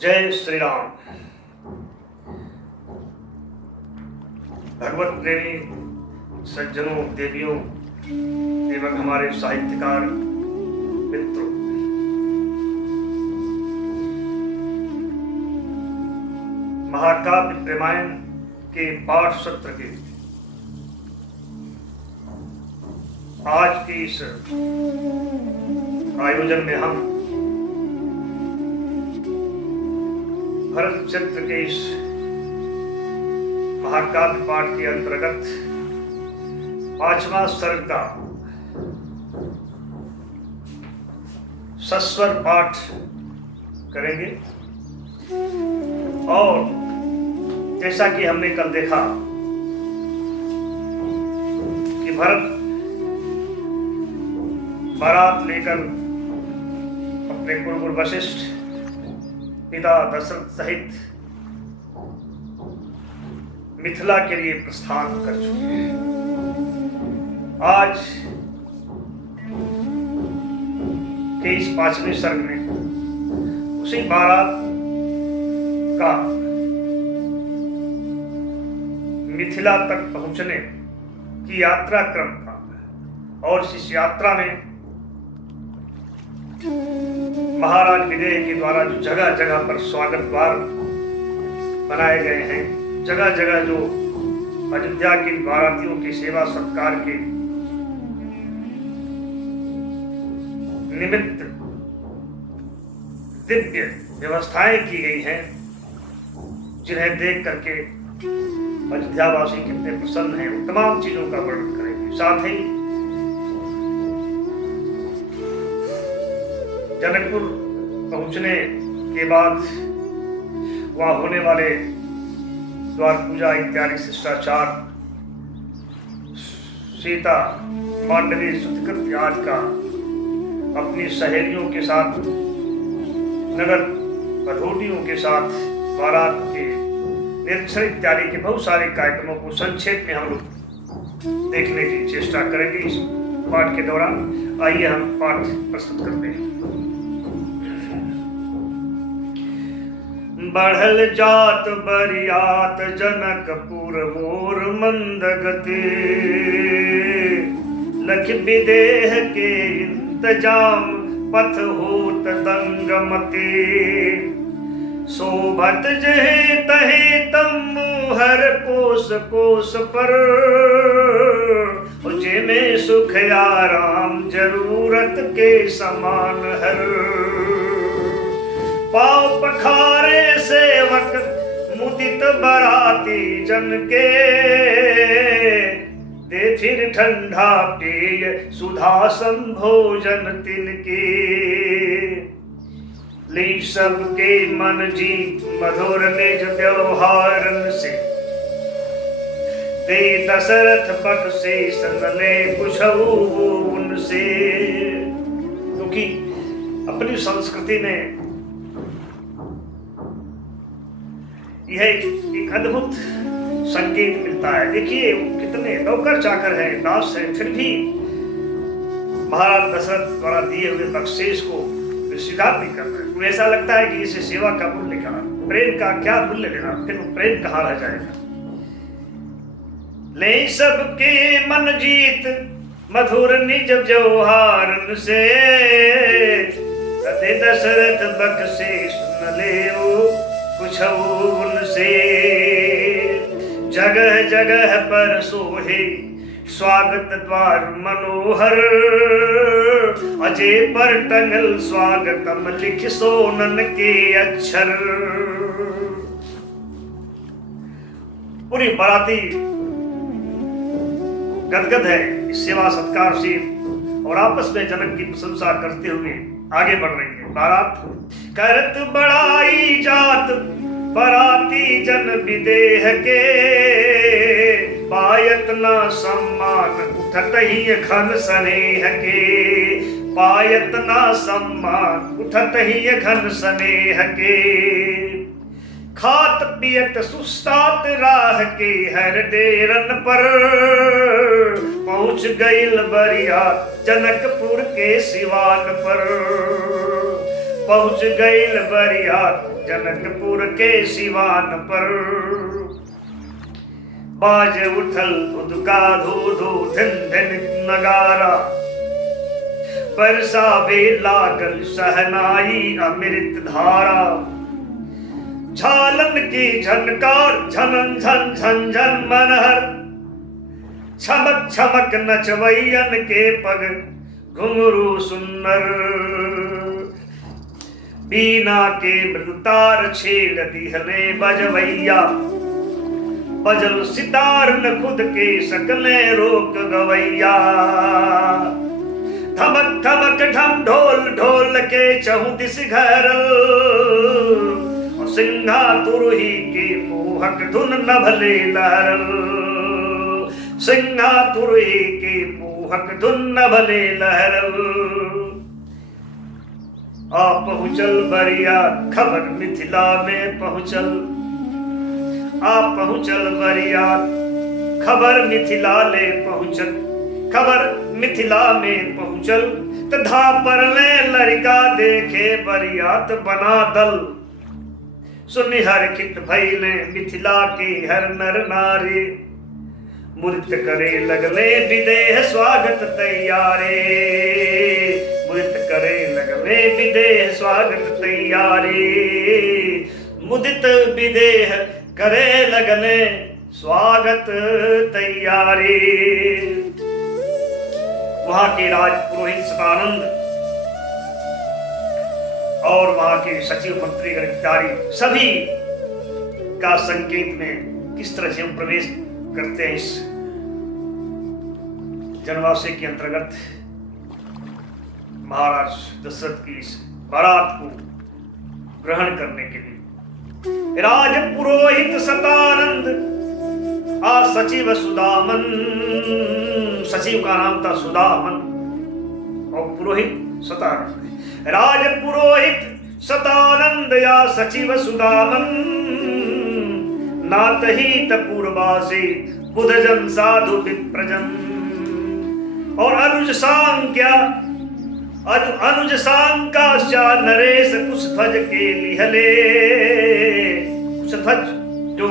जय श्री राम। भगवत प्रेमी सज्जनों, देवियों एवं हमारे साहित्यकार मित्रों, महाकाव्य रामायण के पाठ सत्र के आज के इस आयोजन में हम भरत चरित्र के इस महाकाव्य पाठ के अंतर्गत 5वां सर्ग का सस्वर पाठ करेंगे। और जैसा कि हमने कल देखा कि भरत बारात लेकर अपने कुलगुरु वशिष्ठ, पिता दशरथ सहित मिथिला के लिए प्रस्थान कर चुके हैं। आज के इस 5वें सर्ग में उसी बारात का मिथिला तक पहुंचने की यात्रा क्रम था और इस यात्रा में महाराज विदेह के द्वारा जो जगह जगह पर स्वागत द्वार बनाए गए हैं, जगह जगह जो अयोध्या के बारातियों की सेवा सत्कार के निमित्त दिव्य व्यवस्थाएं की गई हैं, जिन्हें देख करके अयोध्यावासी कितने प्रसन्न हैं, उन तमाम चीजों का वर्णन करेंगे। साथ ही जनकपुर पहुंचने के बाद वहां होने वाले द्वार पूजा इत्यादि शिष्टाचार, सीता मांडवी सुतकृत याद का अपनी सहेलियों के साथ, नगर बधूटियों के साथ बारात के निरीक्षण इत्यादि के बहुत सारे कार्यक्रमों को संक्षेप में हम लोग देखने की चेष्टा करेंगे इस पाठ के दौरान। आइए हम पाठ प्रस्तुत करते हैं। बढ़ल जात बरियात जनकपुर मोर मंद गति, लख विदेह के इंतजाम पथ होत दंगमति, शोभत जहे तहे तम्बू हर कोस कोस पर, जिमें सुख आराम जरूरत के समान हर, पाव पखारे सेवक मुदित बराती जन के, दे फिर ठंडा पेय सुधा संभोजन तिनके, ली सबके मन जीत मधुर निज व्यवहारन से, दे दशरथ पट से सनले कुशऊ उनसे। क्योंकि अपनी संस्कृति में यह एक अद्भुत संकेत मिलता है। देखिए कितने नौकर चाकर हैं, दास हैं, फिर भी महाराज दशरथ द्वारा दिए हुए बख्शेश को स्वीकार नहीं कर रहे। उन्हें ऐसा लगता है कि इसे सेवा का मूल्य क्या, प्रेम का क्या मूल्य लेना, फिर वो प्रेम कहाँ रह जाएगा। ले सबके मन जीत मधुर निज व्यवहारन से, कदे दशरथ बख्शेश न लेओ कुछ उनसे, जगह जगह पर सोहे स्वागत द्वार मनोहर, अजय पर टंगल स्वागतम लिख सोनन के अक्षर। पूरी बाराती गदगद है इस सेवा सत्कार से और आपस में जनक की प्रशंसा करते हुए आगे बढ़ रही है। बारात करत बड़ाई जात बराती जन विदेह के, पायत न सम्मान उठत ही घन स्नेह के, पायत न सम्मान उठत ही घन स्नेह के, खात पियत सुस्तात राह के हर डेरन पर, पहुंच गईल बरिया जनकपुर के सिवान पर, पहुंच गई बरियात जनकपुर के सिवान पर। बाज उठल उदका धू धू धिन धिन नगारा, बरसावे लागल सहनाई अमृत धारा। झालन की झनकार झनन झन झन झन मनहर, छमक छमक नचवैयन के पग घुंघरू सुन्नर। बीना के मृदुतार छेड़ दिहले बजवैया, बजल सितार न खुद के सकले रोक गवैया। धमक धमक ढम ढोल ढोल के चहु दिस घरल, सिंहा तुरही के मोहक धुन न भले लहरल। सिंहा तुरही के मोहक धुन न भले लहरल। आ पहुँचल बरिया खबर मिथिला में पहुँचल। आ पहुँचल बरिया खबर मिथिला ले पहुँचल। खबर मिथिला में पहुँचल तथा पर ले लड़का देखे बरियात बना दल। सुनि हरखित भइले मिथिला के हर नर नारी, मुदित करे लगले विदेह स्वागत तैयारे। मुदित करे लगले विदेह स्वागत तैयारे। मुदित विदेह करे लगले स्वागत तैयारे। वहां के राज पुरोहित सतानंद और वहां के सचिव मंत्री अधिकारी सभी का संकेत में किस तरह से हम प्रवेश करते हैं इस जनवासे के अंतर्गत महाराज दशरथ की इस बारात को ग्रहण करने के लिए। राज पुरोहित सतानंद आ सचिव सुदामन, सचिव का नाम था सुदामन और पुरोहित सतानंद। राज पुरोहित सतानंद या सचिव सुदामन, नात ही पूर्वासी बुधजन साधु विप्रजन। और अनुज सांक्या अनुज सांकाश्या नरेश कुशध्वज के लिहले। कुशध्वज जो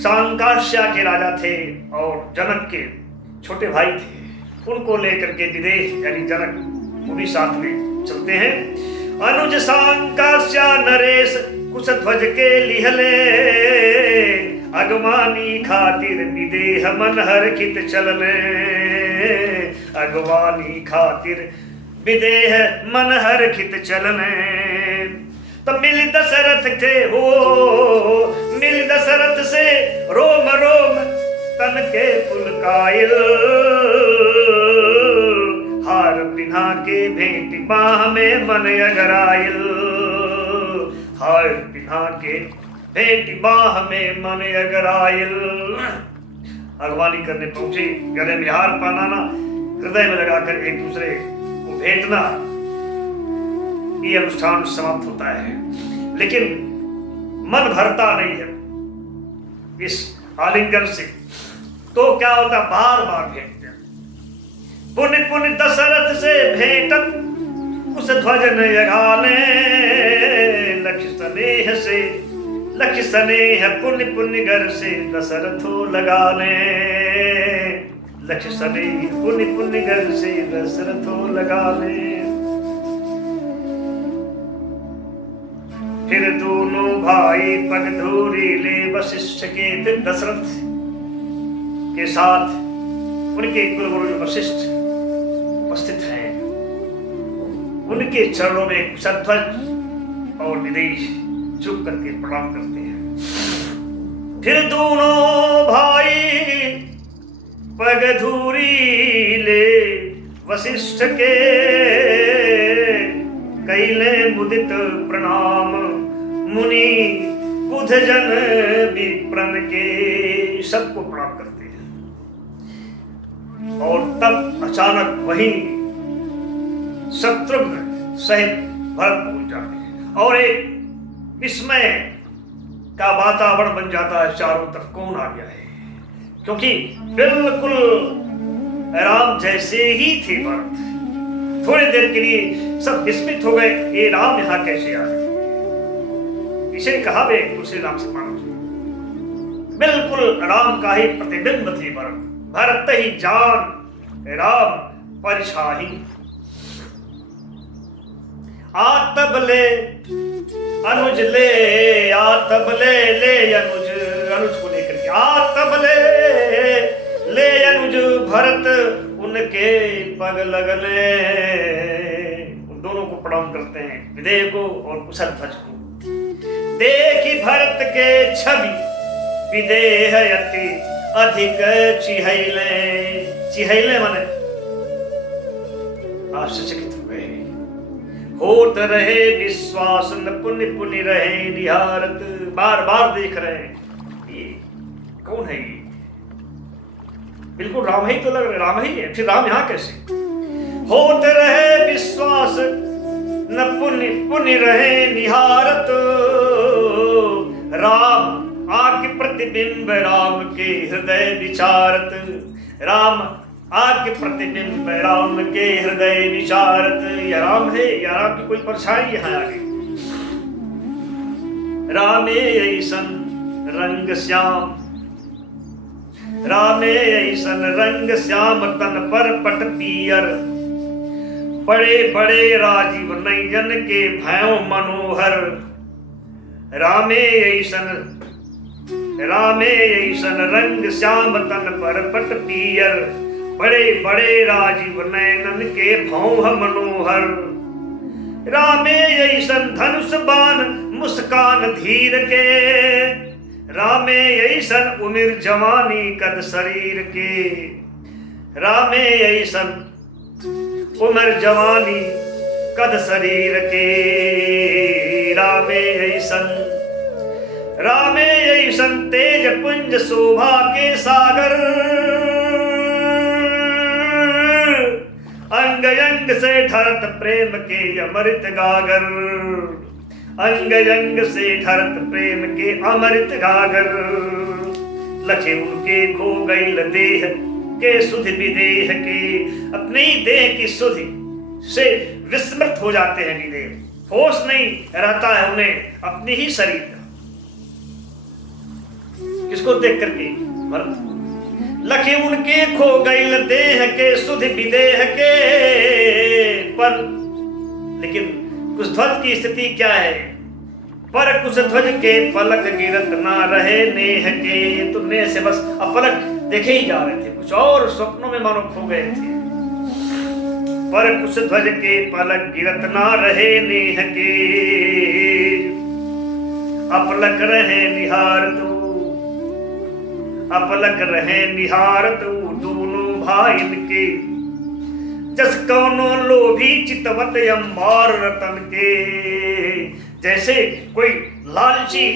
सांकाश्या के राजा थे और जनक के छोटे भाई थे, उनको लेकर के विदेह यानी जनक वो भी साथ में चलते हैं। अनुज सांकाश्या नरेश कुशध्वज के लिहले, अगवानी खातिर विदेह मन हरखित चलने। अगवानी खातिर विदेह मन हरखित चलने। तब मिल दशरथ थे हो, मिल दशरथ से रोम रोम तन के पुलकायल। हार पिन्हा के भेंट बाह में मन अगरायल। हार पिन्हा के भेंट बाह में मन अगरायल। अगवानी करने पहुंचे, गले में हार पहनाना, हृदय में लगाकर एक दूसरे को भेंटना, ये अनुष्ठान समाप्त होता है। लेकिन मन भरता नहीं है इस आलिंगन से, तो क्या होता, बार बार भेंटते। पुण्य पुण्य दशरथ से भेंटत उस ध्वज न यघाले। लक्ष्य स्नेह से लक्ष्य स्नेह पुण्य पुण्य घर से दशरथो लगाले। लक्ष्य स्नेह पुण्य पुण्य घर से दशरथो लगाले। फिर दोनों भाई पग धूरी ले वशिष्ठ के। फिर दशरथ के साथ उनके कुलगुरु वशिष्ठ उपस्थित हैं, उनके चरणों में कुशध्वज और विदेश झुक करके प्रणाम करते हैं। फिर दोनों भाई पग धूरी ले वशिष्ठ के। कैले मुदित प्रणाम मुनि बुधजन विप्रन के। सबको प्रणाम करते हैं। और तब अचानक वहीं शत्रुघ्न सहित भरत पहुंच जाते हैं और एक विस्मय का वातावरण बन जाता है। चारों तरफ कौन आ गया है, क्योंकि बिल्कुल राम जैसे ही थे भरत। थोड़ी देर के लिए सब विस्मित हो गए, ये राम यहाँ कैसे आ गए। इसे कहा वे दूसरे राम से मानो, बिल्कुल राम का ही प्रतिबिंब थे भरत। भरत ही जान राम परिछाही, आतबले अनुज ले, आतबले ले अनुज, अनुज को लेकर के आतबले ले अनुज भरत उनके पग लगले। उन दोनों को प्रणाम करते हैं, विदेह को और कुशल ध्वज को। देखी भरत के छवि विदेह अति अधिक चिहैले, चिहैले माने आश्चर्यचकित हो गए। होत रहे विश्वास न पुण्य पुण्य रहे निहारत, बार बार देख रहे हैं ये कौन है, ये बिल्कुल राम ही तो लग रहे, राम ही है, फिर राम यहाँ कैसे। होत रहे विश्वास न पुण्य पुण्य रहे निहारत, राम आके प्रतिबिंब राम के हृदय विचारत, राम आके प्रतिबिंब राम के हृदय विचारत। या राम है या राम की कोई परछाई यहाँ आ गई। रामे ऐसन रंग श्याम, रामे ऐसन रंग श्याम तन पर पट पियर, बड़े बड़े राजीव नयन के भयों मनोहर। रामे ऐसन, रामे ऐसन रंग श्याम तन पर पट पियर, बड़े बड़े राजीव नयनन के भौह मनोहर। रामे ऐसन धनुष बाण मुस्कान धीर के, रामे ऐसन उमिर जवानी कद शरीर के। रामे ऐसन उमर जवानी कद शरीर के, रामे ऐसन, रामे ऐसन तेज पुंज शोभा के सागर, अंग अंग से ढरत प्रेम के अमृत गागर, अंग अंग से ढरत प्रेम के अमृत गागर। लखे उनके खो गई देह के सुध विदेह के, अपनी देह की सुधि से विस्मृत हो जाते हैं विदेह, होश नहीं रहता है उन्हें अपनी ही शरीर का। किसको देख करके, भरत। लखे उनके खो गई देह के सुध विदेह के, पर लेकिन कुछ ध्वज की स्थिति क्या है। पर कुछ ध्वज के पलक गिरत ना रहे नेह के, तो नेह से बस अब पलक देखे ही जा रहे थे, कुछ और स्वप्नों में मानो खो गए थे। पर कुछ ध्वज के पलक गिरत ना रहे नेह के, अपलक रहे निहार तू, अपलक रहे निहार तू दोनों भाई के। जस कौनो लोभी चितवत अंबार रतन के, जैसे कोई लालची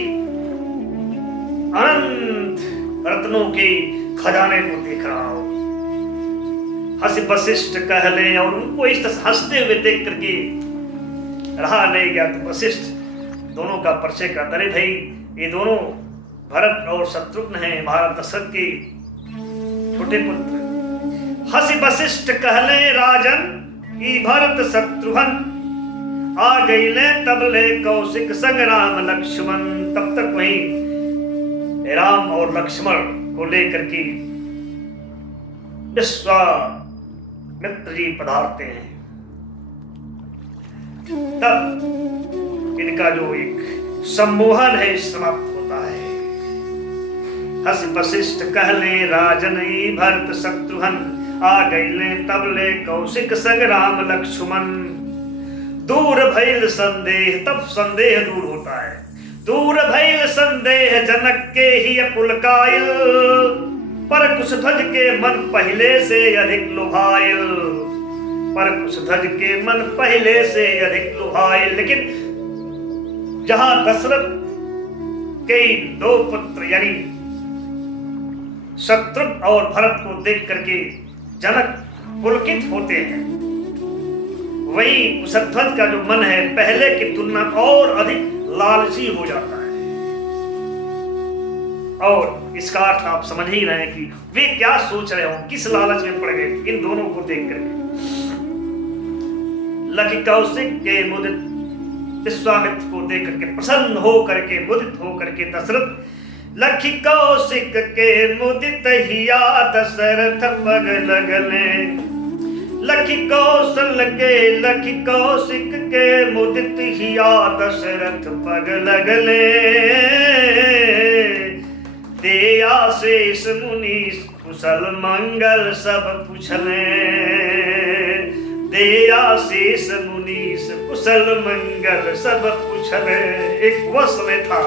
अनंत रत्नों के खजाने को देख रहा हो। हंस वशिष्ठ कहले, और उनको इस तरह हंसते हुए देख करके रहा नहीं गया, तो वशिष्ठ दोनों का परिचय करता रहे। भाई ये दोनों भरत और शत्रुघ्न हैं, महाराज दशरथ के छोटे पुत्र। हंस वशिष्ठ कहले राजन ई भरत शत्रुघ्न, आ गईले तबले कौशिक संग राम लक्ष्मण। तब तक वहीं राम और लक्ष्मण को लेकर के विश्वामित्र जी पधारते हैं। तब इनका जो एक सम्मोहन है समाप्त होता है। हंस वशिष्ठ कहले राजन ई भरत शत्रुघ्न, आ गईले तबले कौशिक संग राम लक्ष्मण। दूर भइल संदेह, तब संदेह दूर होता है। दूर भइल संदेह जनक के ही पुलकाइल, पर कुछ ध्वज के मन पहले से अधिक लुभाइल, पर कुछ ध्वज के मन पहले से अधिक लुभाइल। लेकिन जहां दशरथ के दो पुत्र यानी शत्रुघ्न और भरत को देख करके जनक पुलकित होते हैं, वही कुशध्वज का जो मन है पहले की तुलना और अधिक लालची हो जाता है। और इसका अर्थ आप समझ ही रहे हैं कि वे क्या सोच रहे हो, किस लालच में पड़ गए इन दोनों को देख करके। लखी कौशिक के मुदित विश्वामित्र को देख करके प्रसन्न हो करके मुदित हो करके दशरथ लखी कौशिक के मुदित हिया दशरथ पग लगले। लखी कौशिक के मुदित हिया दशरथ पग लगले। दे आशीष मुनीष कुशल मंगल सब पूछले। दे आशीष मुनीष कुशल मंगल सब पूछले। एक वह समय था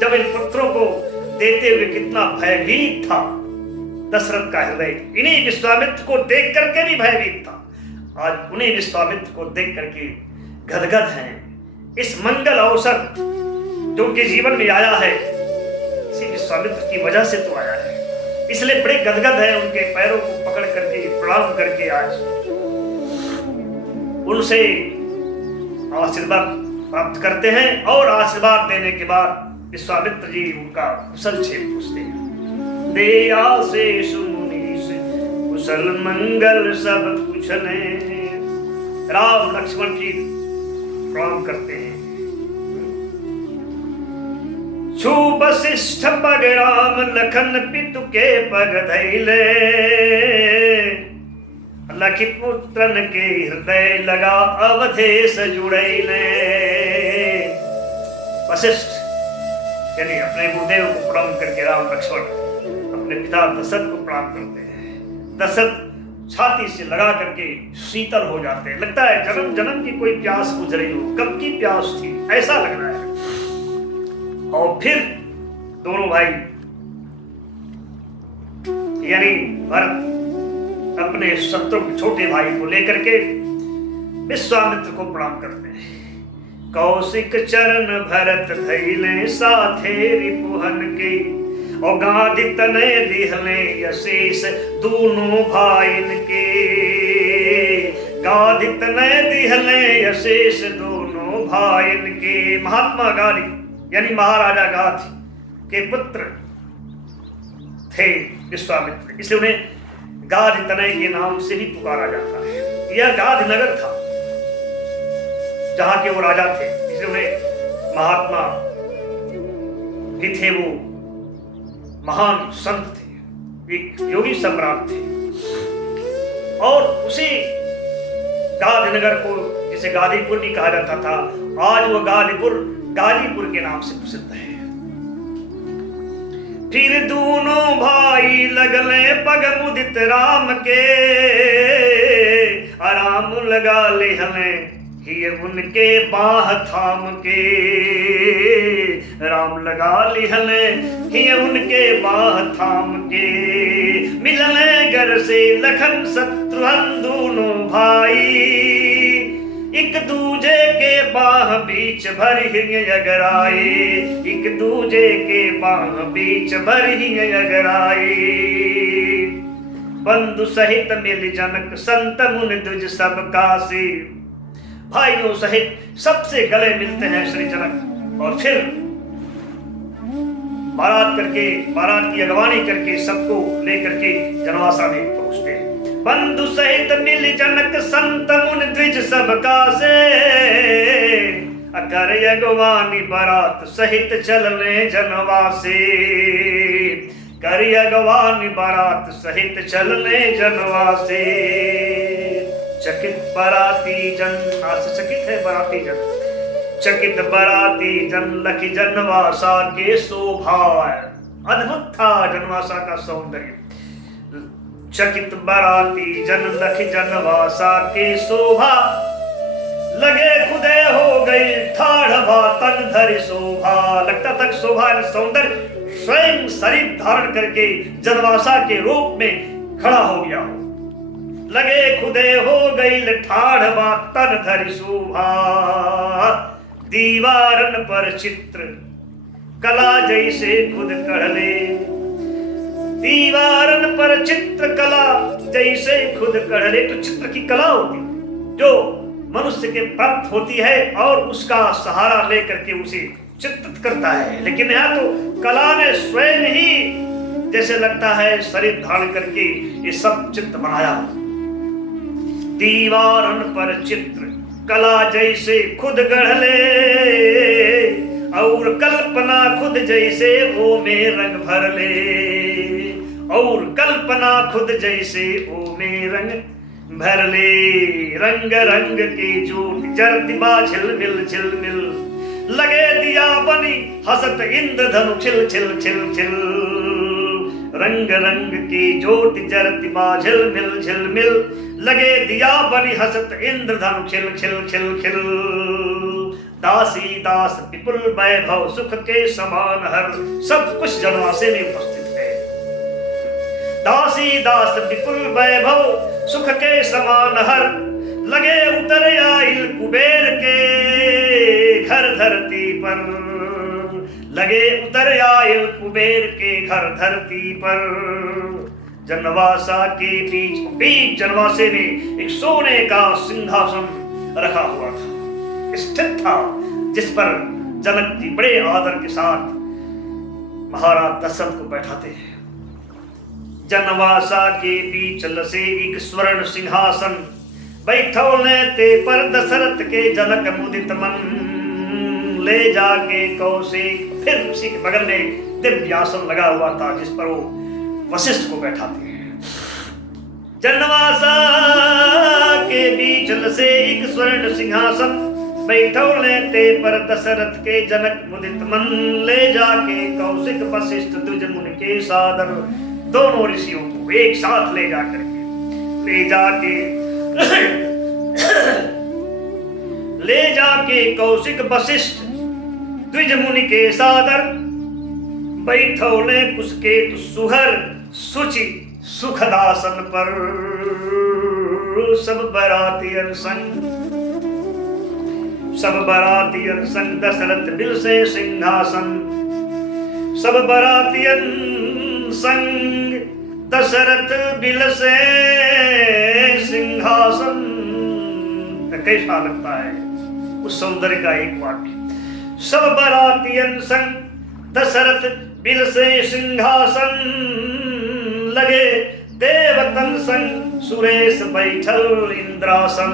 जब इन पुत्रों को देते हुए कितना भयभीत था दशरथ का हृदय। इन्हीं विश्वामित्र को देख करके भी भयभीत था, आज उन्हीं विश्वामित्र को देख करके गदगद हैं। इस मंगल अवसर जो उनके जीवन में आया है इसी विश्वामित्र की वजह से तो आया है, इसलिए बड़े गदगद है। उनके पैरों को पकड़ करके प्रणाम करके आज उनसे आशीर्वाद प्राप्त करते हैं और आशीर्वाद देने के बाद विश्वामित्र जी उनका कुशल क्षेम पूछते हैं। दे आशीष मुनीष कुशल मंगल सब पूछने। राम लक्ष्मण जी प्रणाम करते हैं। छू वशिष्ठ पग राम लखन पितु के पग धैले। लखी पुत्रन के हृदय लगा अवधेश जुड़ैले। वशिष्ठ यानी अपने गुरुदेव को प्रणाम करके राम लक्ष्मण अपने पिता दशरथ को प्रणाम करते हैं। दशरथ छाती से लगा करके शीतल हो जाते हैं, लगता है जन्म जन्म की कोई प्यास बुझ रही हो, कब की प्यास थी ऐसा लग रहा है। और फिर दोनों भाई यानी भरत अपने शत्रु छोटे भाई को लेकर के विश्वामित्र को प्रणाम करते हैं। कौशिक चरण भरत धैले साथे रिपुहन के। और गाधि तने दिहले यशीष दोनों भाइन के। गाधि तने दिहले यशीष दोनों भाइन के। महात्मा गाधी यानी महाराजा गाध के पुत्र थे विश्वामित्र, इसलिए उन्हें गाध तनय के नाम से भी पुकारा जाता है। यह गाध नगर था जहां के वो राजा थे, इसलिए उन्हें महात्मा भी थे। वो महान संत थे, एक योगी सम्राट थे। और उसी गाध नगर को जिसे गाजीपुर भी कहा जाता था, आज वो गाजीपुर के नाम से प्रसिद्ध है। फिर दोनों भाई लगले पग मुदित राम के। आराम लगा ले हमें ही उनके बाह थाम के। राम लगा ले हमें ही उनके बाह थाम के। मिलने घर से लखन शत्रुघ्न दोनों भाई। एक दूजे के बाह बीच भर ही अगराए। एक दूजे के बाह बीच भर ही अगराए। बंधु सहित मिल जनक संत मुनि द्विज सब काशी। भाइयों सहित सबसे गले मिलते हैं श्री जनक और फिर बारात की अगवानी करके सबको लेकर के जनवासा में पहुंचते हैं। बंधु सहित मिल जनक संत मुनि द्विज सब कासे। अकर अगवानी बारात सहित चलने जनवासे। कर अगवानी बारात सहित चलने जनवासे। चकित बराती जन, चकित है बराती जन। चकित बराती जन लखी जनवासा के शोभा। अद्भुत था जनवासा का सौंदर्य। चकित बराती जन लखी जनवासा के शोभा। लगे खुदे हो गई ठाढ़वा तन धरि शोभा। लगता तक शोभा सौंदर्य स्वयं शरीर धारण करके जनवासा के रूप में खड़ा हो गया हो। लगे खुदे हो गई ठाढ़वा तन धरि शोभा। दीवारन पर चित्र कला जैसे खुद कढ़ले। दीवारन पर चित्र कला जैसे खुद कढ़ले। तो चित्र की कला होती जो मनुष्य के प्राप्त होती है और उसका सहारा लेकर के उसे चित्रित करता है, लेकिन यहाँ तो कला ने स्वयं ही जैसे लगता है शरीर धारण करके ये सब चित्र बनाया। दीवारन पर चित्र कला जैसे खुद गढ़ ले, और कल्पना खुद जैसे वो में रंग भर ले, और कल्पना खुद जैसे वो में रंग भर ले। रंग रंग की जूट जरतिबा झिलमिल झिलमिल, लगे दिया बनी हसत इंद्रधनु छिल छिल छिल छिल। रंग रंग की जोत जरतिबा झिलमिल झिलमिल, लगे दिया बनी हसत इंद्रधनु छिल छिल छिल छिल। दासी दास विपुल वैभव सुख के समान हर, सब कुछ जनवासे में उपस्थित है। दासी दास विपुल वैभव सुख के समान हर, लगे उतर आइल कुबेर के घर धरती पर, लगे उतर आइल कुबेर के घर धरती पर। जनवासा के बीच जनवासे में एक सोने का सिंहासन रखा हुआ था, स्थित था, जिस पर जनक जी बड़े आदर के साथ महाराज दशरथ को बैठाते हैं। जनवासा के बीच लसे एक स्वर्ण सिंहासन, बैठौले ते पर दशरथ के जनक मुदित मन। ले जाके कौशिक, फिर उसी के बगल में दिव्यासन लगा हुआ था, जिस पर वो वशिष्ठ को बैठाते हैं। जनवासा के बीच लसे एक स्वर्ण सिंहासन, बैठौले ते पर दशरथ के जनक मुदित मन। ले जाके कौशिक वशिष्ठ द्विज मुनि के सादर, दोनों ऋषियों को एक साथ ले जाकर के ले जाके कौशिक वशिष्ठ द्विज मुनि के सादर, बैठौले कुसकेतु सुहर सुचि सुखदासन पर। सब बरातियन संग दशरथ बिल से सिंहासन, सब बरातियन संग दशरथ बिल से सिंहासन। कैसा लगता है उस सौंदर्य का एक वाक्य। सब बरातियन संग दशरथ बिल से सिंहासन, लगे देवतन संग सुरेश बैठल इंद्रासन।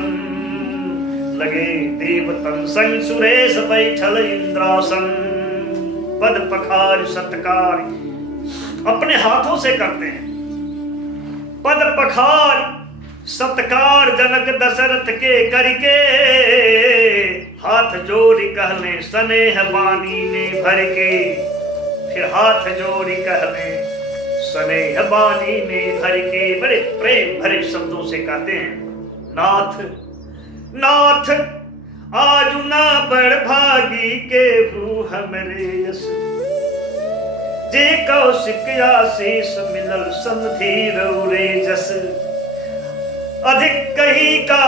लगे देवतन संग सुरेश बैठल इंद्रासन। पद पखार सत्कार अपने हाथों से करते हैं। पद पखार सत्कार जनक दशरथ के करके, हाथ जोड़ी कहले स्नेह वाणी में भर के। फिर हाथ जोड़ी कहले स्नेह वाणी में भर के, बड़े प्रेम भरे शब्दों से कहते हैं, नाथ नाथ आज ना बड़ भागी के हूँ हमरे यश। जे कौशिक आशीष मिलल समधि रौरे जस। अधिक कही का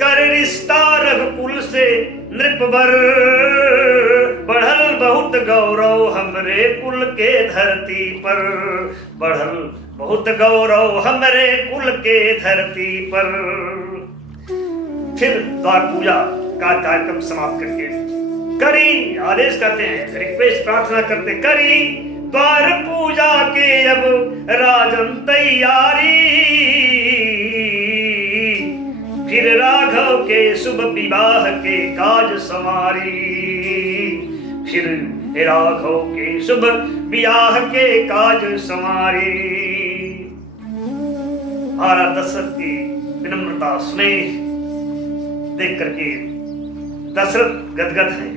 कर रिश्ता रघुकुल से नृपवर। बढ़ल बहुत गौरव हमरे कुल के धरती पर। बढ़ल बहुत गौरव हमरे कुल के धरती पर। फिर द्वार पूजा का कार्यक्रम समाप्त करके करी आदेश करते हैं, रिक्वेस्ट प्रार्थना करते, करी द्वार पूजा के अब राजन तैयारी। फिर राघव के शुभ विवाह के काज सवारी। फिर राघव के शुभ विवाह के काज सवारी। महाराज दशरथ की विनम्रता स्नेह देख करके दशरथ गदगद है।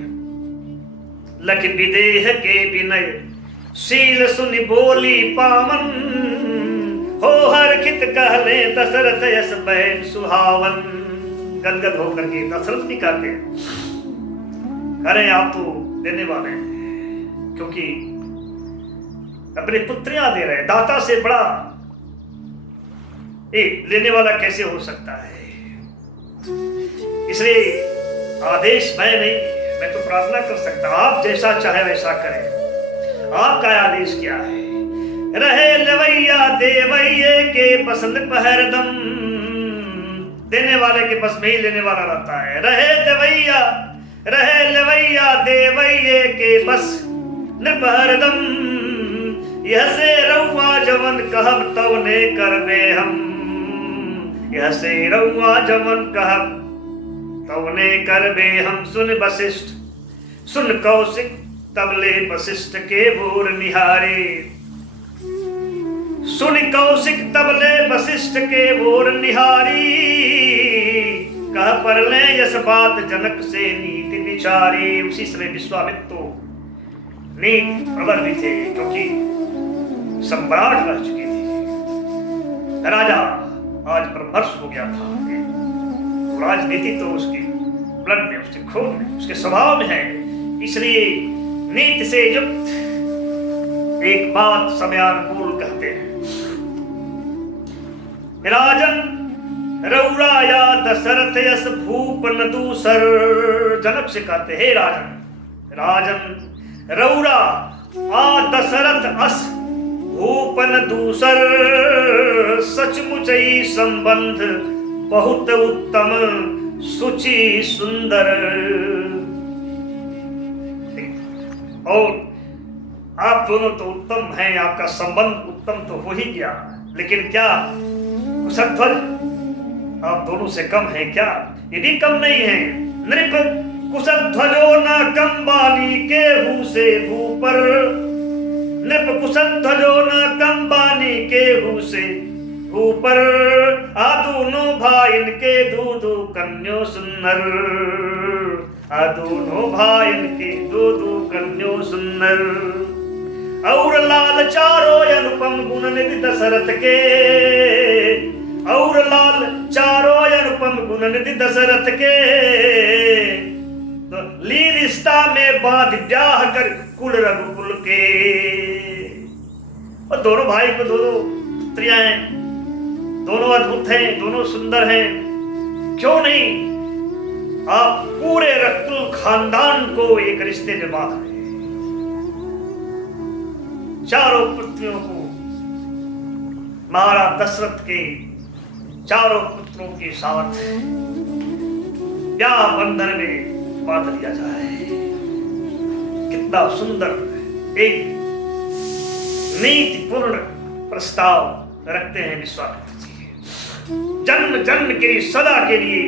लख विदेह के विनय शील सुनि बोली पावन। हो हरखित कहले दशरथ यस बैन सुहावन। गदगद होकर के दशरथ भी कहते हैं, अरे आप तो देने वाले हैं, क्योंकि अपनी पुत्रियां दे रहे, दाता से बड़ा एक लेने वाला कैसे हो सकता है। इसलिए आदेश मैं नहीं, मैं तो प्रार्थना कर सकता, आप जैसा चाहे वैसा करें। आपका आदेश क्या है? रहे लवैया देवैये के पसंद पहरदम। देने वाले के बस में ही लेने वाला रहता है। रहे लवैया देवैये के बस निपहरदम। यह से रउआ जवन कहब तवने करबे हम। यह से रउआ जवन कहब तवने कर बे हम सुन वशिष्ठ, सुन कौशिक तबले वशिष्ठ के भोर निहारे। सुन कौशिक तबले वशिष्ठ के भोर निहारी, कह पर ले यस बात जनक से नीति विचारे। उसी समय विश्वामित्र तो नीति प्रबल भी थे, क्योंकि सम्राट रह चुके थे। राजा आज परमहर्ष हो गया था। राजनीति तो उसकी ब्लड में, उसके खून में, उसके स्वभाव में है। इसलिए नीति से युक्त एक बात समयानुकूल कहते हैं। राजन रौराया दशरथ यस भूपन दूसर। जनक से कहते हे राजन, राजन रौरा आ दशरथ अस भूपन दूसर। सचमुच ही संबंध बहुत उत्तम सुचि सुंदर। और आप दोनों तो उत्तम हैं, आपका संबंध उत्तम तो हो ही गया, लेकिन क्या कुशध्वज आप दोनों से कम है क्या? ये भी कम नहीं है। नृप कुशध्वजो न कम बानी केहू से भूपर। नृप कुशध्वजो न कम बानी केहू से ऊपर। आ दोनों भाइन के दूधू कन्यो सुन्नर। आ दोनों भाइन के दूधू कन्यो सुन्नर। और लाल चारो अनुपम गुण निधि दशरथ के। और लाल चारो अनुपम गुण निधि दशरथ के। तो ली रिश्ता में बाध ब्याह कर कुल रघुकुल के। और दोनों भाई को दोनों पुत्रियां हैं, दोनों अद्भुत हैं, दोनों सुंदर हैं। क्यों नहीं आप पूरे रघुकुल खानदान को एक रिश्ते में बांध रहे हैं। चारों पुत्रियों को महाराज दशरथ के चारों पुत्रों के साथ ब्याह बंधन में बांध दिया जाए। कितना सुंदर एक नीतिपूर्ण प्रस्ताव रखते हैं विश्वामित्र जी। जन्म जन्म के सदा के लिए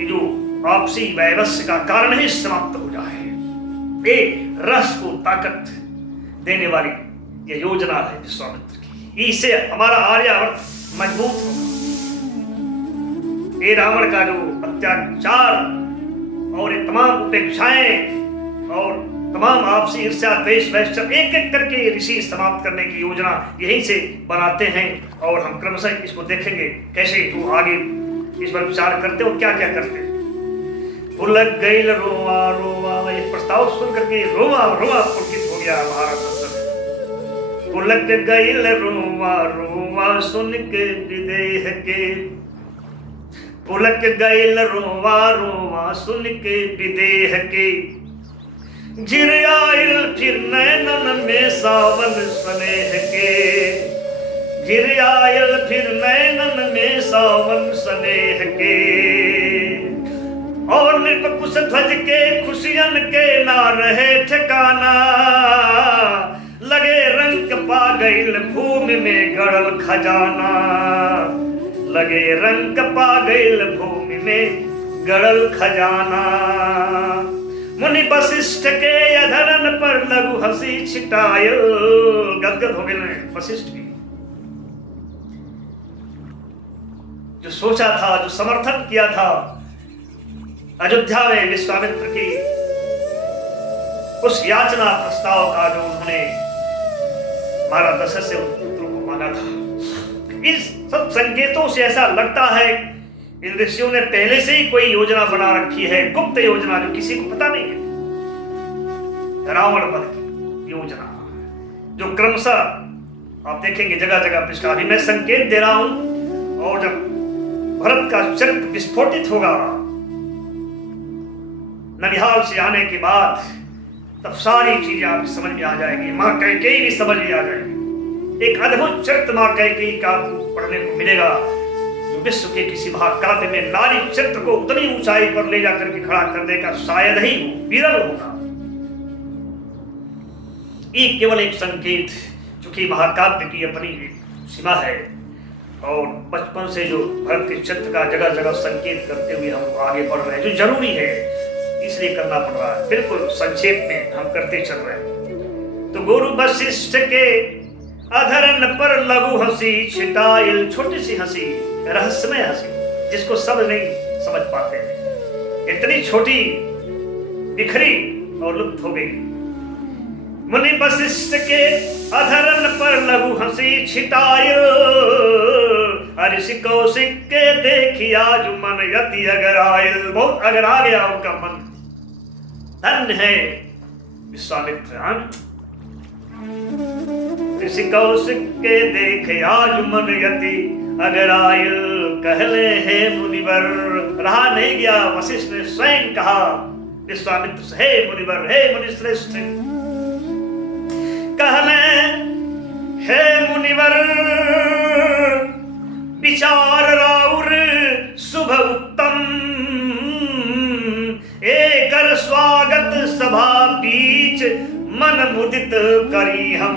ये जो आपसी वैवस्य का कारण ही समाप्त हो जाए, ये रस को ताकत देने वाली ये योजना है विश्वामित्र की। इससे हमारा आर्यावर्त मजबूत होगा। ये रावण का जो अत्याचार और ये तमाम उपेक्षाएं और तमाम आपसी ईर्ष्या द्वेष वैश्चर्य एक एक करके ऋषि समाप्त करने की योजना यहीं से बनाते हैं। और हम क्रमशः इसको देखेंगे कैसे वो आगे इस पर विचार करते हो, क्या क्या करते। पुलक गईल रोवा रोवा, ये प्रस्ताव सुन करके रोवा रोवा पुलकित हो गया महाराज दशरथ। पुलक गईल रोवा रोवा सुन के विदेह के। पुलक गईल रोवा रोवा सुन के विदेह के। घिर आयल फिर नैनन में सावन स्नेह के। घिर आयल फिर नैनन में सावन स्नेह के। और नृप कुशध्वज के खुशियन के ना रहे ठिकाना। लगे रंग पा गईल भूमि में गड़ल खजाना। लगे रंग पा गईल भूमि में गड़ल खजाना। मुनि वशिष्ठ के अधरन पर लघु हंसी छिटायल। गदगद हो गए वशिष्ठ भी, जो सोचा था, जो समर्थन किया था अयोध्या में विश्वामित्र की उस याचना प्रस्ताव का, जो उन्होंने महाराज दशरथ से पुत्रों को मांगा था। इस सब संकेतों से ऐसा लगता है इन ऋषियों ने पहले से ही कोई योजना बना रखी है, गुप्त योजना जो किसी को पता नहीं है। रावण वध की योजना जो क्रमशः आप देखेंगे जगह जगह पिछला। अभी मैं संकेत दे रहा हूं, और जब भरत का चरित्र विस्फोटित होगा ननिहाल से आने के बाद, तब सारी चीजें आपकी समझ में आ जाएगी। मां कैकेयी भी समझ में आ जाएगी। एक अद्भुत चरित्र मां कैकेयी का पढ़ने को मिलेगा, जो विश्व के किसी महाकाव्य में नारी चरित्र को उतनी ऊंचाई पर ले जाकर के खड़ा करने का शायद ही विरल होगा। ये केवल एक संकेत, चूंकि महाकाव्य की अपनी सीमा है, और बचपन से जो भरत के चित्र का जगह जगह संकेत करते हुए हम आगे बढ़ रहे हैं, जो जरूरी है इसलिए करना पड़ रहा है। बिल्कुल संक्षेप में हम करते चल रहे हैं। तो गुरु वशिष्ठ के अधरन पर लघु हंसी छिटाइल, छोटी सी हंसी, रहस्यमय हंसी जिसको सब नहीं समझ पाते हैं, इतनी छोटी बिखरी और लुप्त हो गई। मुनि वशिष्ठ के अधरन पर लघु हंसी छिटाइल, ऋषि कौशिक के देखिया जो मन यति अगराइल, बहुत अगरा गया उनका मन। धन्य है विश्वामित्र। ऋषि कौशिक के देखिया जो मन यति अगराइल, कहले हे मुनिवर। रहा नहीं गया, वशिष्ठ ने स्वयं कहा विश्वामित्र से, हे मुनिवर, हे मुनिश्रेष्ठ, कहले हे मुनिवर, विचार राउर शुभ उत्तम, एकर स्वागत सभा बीच मन मुदित करी हम।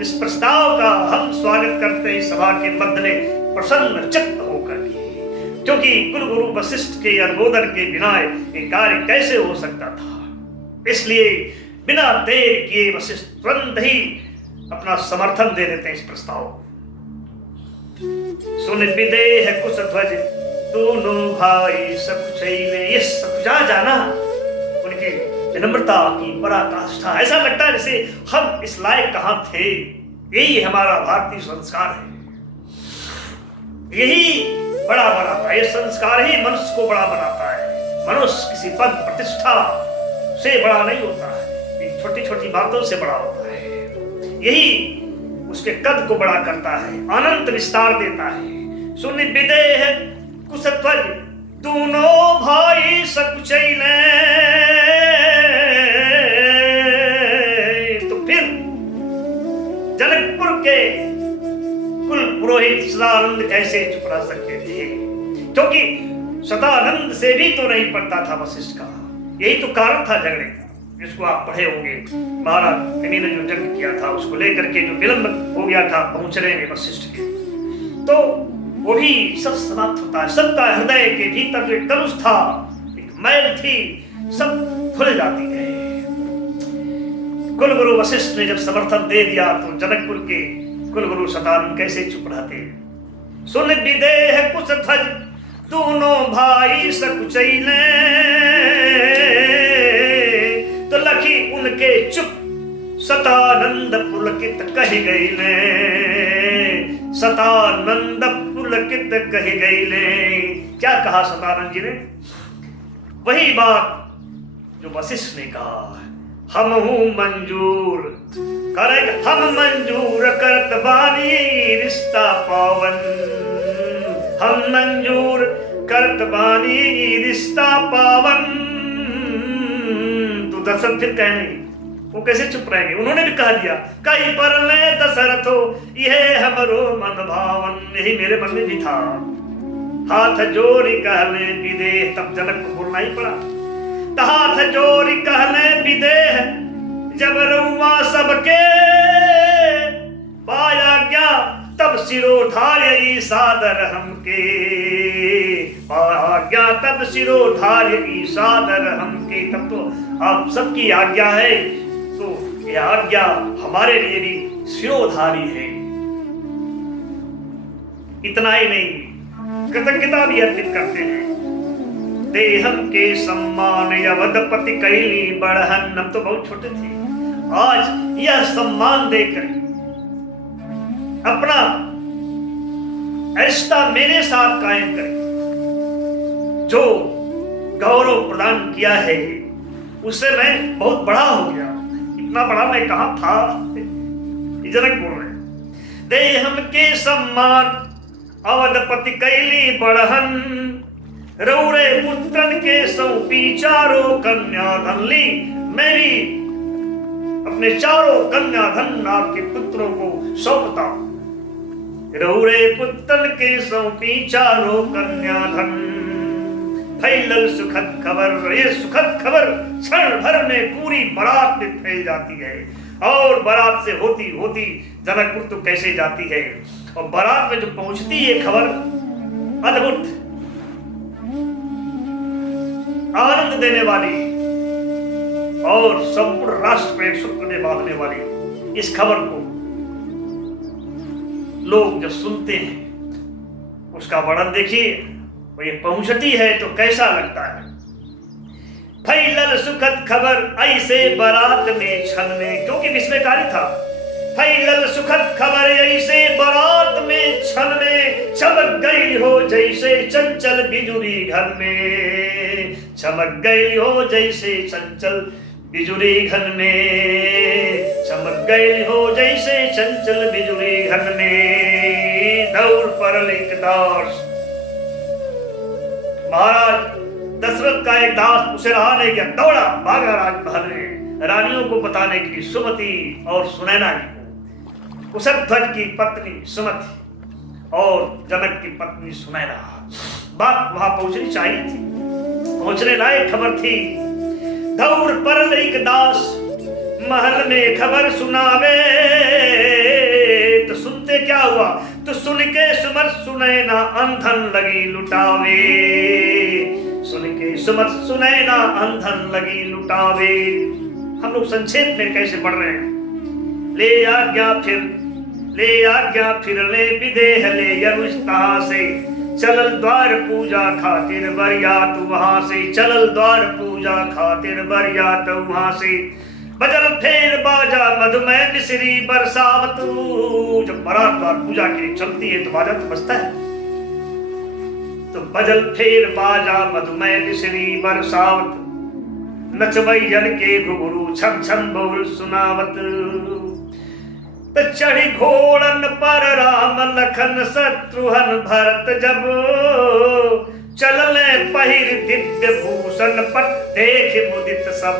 इस प्रस्ताव का हम स्वागत करते हैं सभा के मध्य में प्रसन्न चित्त होकर के, क्योंकि कुलगुरु वशिष्ठ के अनुमोदन के बिना ये कार्य कैसे हो सकता था। इसलिए बिना देर किए वशिष्ठ तुरंत ही अपना समर्थन दे देते हैं इस प्रस्ताव। सुन विदेह कुश ध्वज दोनों भाई सब चाहिए, ये सब जाना उनकी विनम्रता की पराकाष्ठा। ऐसा लगता है जैसे हम इस लायक कहां थे। यही हमारा भारतीय संस्कार है, यही बड़ा बनाता है, ये संस्कार ही मनुष्य को बड़ा बनाता है। मनुष्य किसी पद प्रतिष्ठा से बड़ा नहीं होता है, छोटी छोटी बातों से बड़ा होता है। यही उसके कद को बड़ा करता है, अनंत विस्तार देता है। सुन विदेह कुश ध्वज दोनों भाई सकुचैले, तो फिर जनकपुर के कुल पुरोहित सदानंद कैसे चुप रह सकते थे, क्योंकि सदानंद से भी तो नहीं पड़ता था वशिष्ठ का। यही तो कारण था झगड़े का, जिसको आप पढ़े होंगे। महाराज ने जो जंग किया था उसको लेकर के जो विलंब हो गया था पहुंचने में वशिष्ठ के, तो वो भी सब समाप्त होता है। सबका हृदय के भीतर जो कलुष था, एक मैल थी, सब खुल जाती है। कुलगुरु वशिष्ठ ने जब समर्थन दे दिया तो जनकपुर के कुलगुरु सदानंद कैसे चुप रहते। सुन विदेह कुश ध्वज दोनों भाई सकुचैले, तो लखी उनके चुप सतानंद पुलकित कही गईले, सतानंद पुलकित कही गईले। क्या कहा सतानंद जी ने? वही बात जो वशिष्ठ ने कहा, हम हूं मंजूर करत, हम मंजूर करत बानी रिश्ता पावन, हम मंजूर करत बानी रिश्ता पावन। तो दशरथ फिर कहे नहीं, वो कैसे चुप रहेंगे? उन्होंने भी कह दिया, कहीं पर ले दशरथ हो यह हमरो मन भावन, यही मेरे मन में भी था। हाथ जोड़ी कहले विदेह, तब जनक को बोलना ही पड़ा। हाथ जोड़ी कहले विदेह, जब रउआ सबके पाया गया, तब सिरोधार्य सादर हमके, पाया गया तब सिरोधार्य सादर हमके। तब तो आप सबकी आज्ञा है, तो यह आज्ञा हमारे लिए भी सिरोधारी है। इतना ही नहीं, कृतज्ञता भी अर्पित करते हैं। देहम के सम्मान अवधपति कैली बढ़हन, हम तो बहुत छोटे थे, आज यह सम्मान देकर अपना रिश्ता मेरे साथ कायम करें। जो गौरव प्रदान किया है उससे मैं बहुत बड़ा हो गया, इतना बड़ा मैं कहां था। जनक बोल रहे हैं, देहम के सम्मान अवधपति कैली बढ़हन, रौरे पुत्रन के सौंपी चारों कन्या धन ली। मैं भी अपने चारों कन्या धन आपके पुत्रों को सौंपता हूं। रौरे पुत्रन के सौंपी चारों कन्या धन, फैलल सुखद खबर। ये सुखद खबर क्षण भर में पूरी बारात में फैल जाती है। और बारात से होती होती जनकपुर तो कैसे जाती है, और बारात में जो पहुंचती है खबर अद्भुत आनंद देने वाली और संपूर्ण राष्ट्र पर एक सूत्र में बांधने वाली इस खबर को लोग जब सुनते हैं उसका वर्णन देखिए। वो ये पहुंचती है तो कैसा लगता है। फैलल सुखद खबर ऐसे बारात में क्षण में, क्योंकि विस्मयकारी था। फैलल सुखद खबर ऐसे बारात में क्षण में, चमक गई हो जैसे चंचल बिजुरी घर में, चमक गई हो जैसे चंचल बिजुरी घर में, चमक गई हो जैसे चंचल बिजुरी घर में। दौड़ पर एक दास, महाराज दशरथ का एक दास उसे रहा नहीं गया, दौड़ा भागा राजमहल में रानियों को बताने के लिए, सुमति और सुनैना जी को, कुशध्वज की पत्नी सुमति और जनक की पत्नी सुनैना। बात वहां पहुंचनी चाहिए थी, पहुंचने लायक खबर थी। दौड़ पर एक दास महल में खबर सुनावे, तो सुनते क्या हुआ, तो सुन के सुमर सुनैना अंधन लगी लुटावे, सुन के सुमर सुनैना अंधन लगी लुटावे। हम लोग संक्षेप में कैसे पढ़ रहे हैं। ले आज्ञा फिर ले विदेह ले यरुष्ता से, चलल द्वार पूजा खातिर बरियात वहां से, चलल द्वार पूजा खातिर बरियात वहां से। बजल फेर बाजा मधुमय मिश्री बरसावत, जब बारात द्वार पूजा के लिए चलती है तो बाजा तो बजता है, तो बजल फेर बाजा मधुमय मिश्री बरसावत, नचवैयन के घुघरू छम छम बोल सुनावत। चढ़ी घोड़न पर राम लखन शत्रुघ्न भरत, जब चलले पहिर दिव्य भूषण पट देख मुदित सब।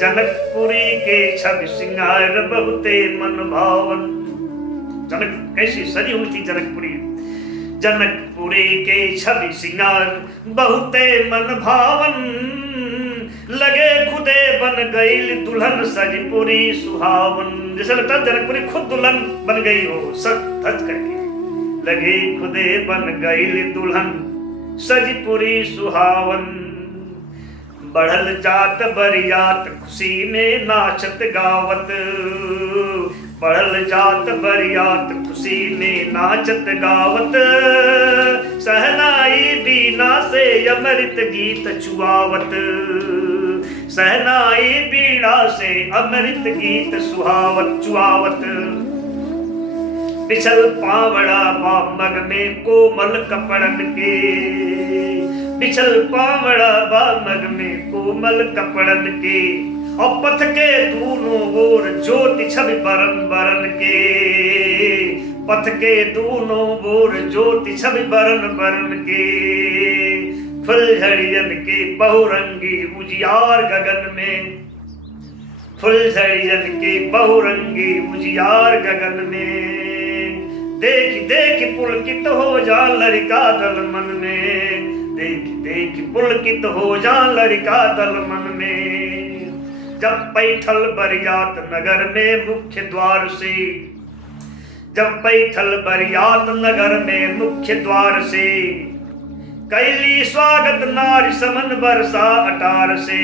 जनकपुरी के छवि सिंगार बहुते मन भावन, जनक कैसी सजी हुई थी जनकपुरी। जनकपुरी के छवि सिंगार बहुते मन भावन, लगे खुदे बन गई दुल्हन सजपुरी सुहावन। जैसे लगता है जनकपुरी खुद दुल्हन बन गई हो सज धज करके, लगे खुदे बन गई दुल्हन सजपुरी सुहावन। बढ़ल जात बरियात खुशी में नाचत गावत, बढ़ल जात बरियात खुशी में नाचत गावत। सहनाई बीना से अमृत गीत चुआवत, सहनाई बीना से अमृत गीत सुहावत चुआवत। पिछल पावड़ा बामग में कोमल कपड़न के, पिछल पावड़ा बामग में कोमल कपड़न के। और पथ के दूनों ओर ज्योति छवि बरन बरन के, पथ के दूनों ओर ज्योति छवि बरन बरन के। फुलझड़ियन के बहुरंगी उजियार गगन में, फुलझड़ियन के बहुरंगी उजियार गगन में। देख देख पुलकित हो जा लड़का दल मन में, देख देख पुलकित हो जा लड़का दल मन में। जब पैठल बरियात नगर में मुख्य द्वार से, जब पैठल बरियात नगर में मुख्य द्वार से। कैली स्वागत नारी समन बरसा अटार से,